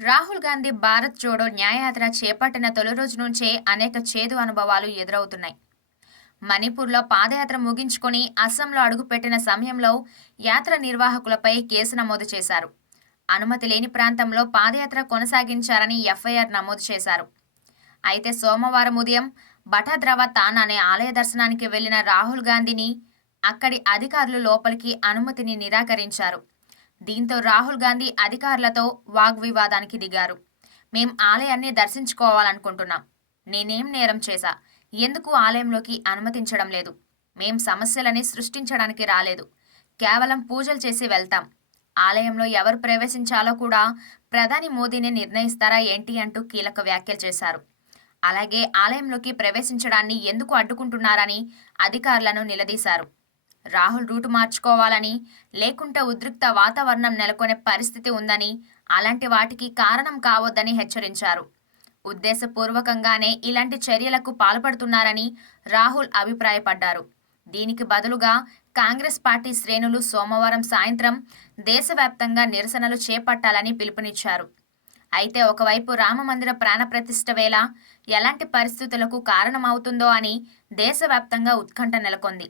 రాహుల్ గాంధీ భారత్ జోడో న్యాయయాత్ర చేపట్టిన తొలి రోజు నుంచే అనేక చేదు అనుభవాలు ఎదురవుతున్నాయి. మణిపూర్లో పాదయాత్ర ముగించుకొని అస్సాంలో అడుగుపెట్టిన సమయంలో యాత్ర నిర్వాహకులపై కేసు నమోదు చేశారు. అనుమతి లేని ప్రాంతంలో పాదయాత్ర కొనసాగించారని ఎఫ్ఐఆర్ నమోదు చేశారు. అయితే సోమవారం ఉదయం బటద్రవ తాన్ అనే ఆలయ దర్శనానికి వెళ్లిన రాహుల్ గాంధీని అక్కడి అధికారులు లోపలికి అనుమతిని నిరాకరించారు. దీంతో రాహుల్ గాంధీ అధికారులతో వాగ్వివాదానికి దిగారు. మేం ఆలయాన్ని దర్శించుకోవాలనుకుంటున్నాం. నేనేం నేరం చేశా? ఎందుకు ఆలయంలోకి అనుమతించడం లేదు? మేం సమస్యలని సృష్టించడానికి రాలేదు. కేవలం పూజలు చేసి వెళ్తాం. ఆలయంలో ఎవరు ప్రవేశించాలో కూడా ప్రధాని మోదీనే నిర్ణయిస్తారా ఏంటి అంటూ కీలక వ్యాఖ్యలు చేశారు. అలాగే ఆలయంలోకి ప్రవేశించడాన్ని ఎందుకు అడ్డుకుంటున్నారని అధికారులను నిలదీశారు. రాహుల్ రూటు మార్చుకోవాలని, లేకుంటే ఉద్రిక్త వాతావరణం నెలకొనే పరిస్థితి ఉందని, అలాంటి వాటికి కారణం కావద్దని హెచ్చరించారు. ఉద్దేశపూర్వకంగానే ఇలాంటి చర్యలకు పాల్పడుతున్నారని రాహుల్ అభిప్రాయపడ్డారు. దీనికి బదులుగా కాంగ్రెస్ పార్టీ శ్రేణులు సోమవారం సాయంత్రం దేశవ్యాప్తంగా నిరసనలు చేపట్టాలని పిలుపునిచ్చారు. అయితే ఒకవైపు రామమందిర ప్రాణప్రతిష్ఠ వేళ ఎలాంటి పరిస్థితులకు కారణమవుతుందో అని దేశవ్యాప్తంగా ఉత్కంఠ నెలకొంది.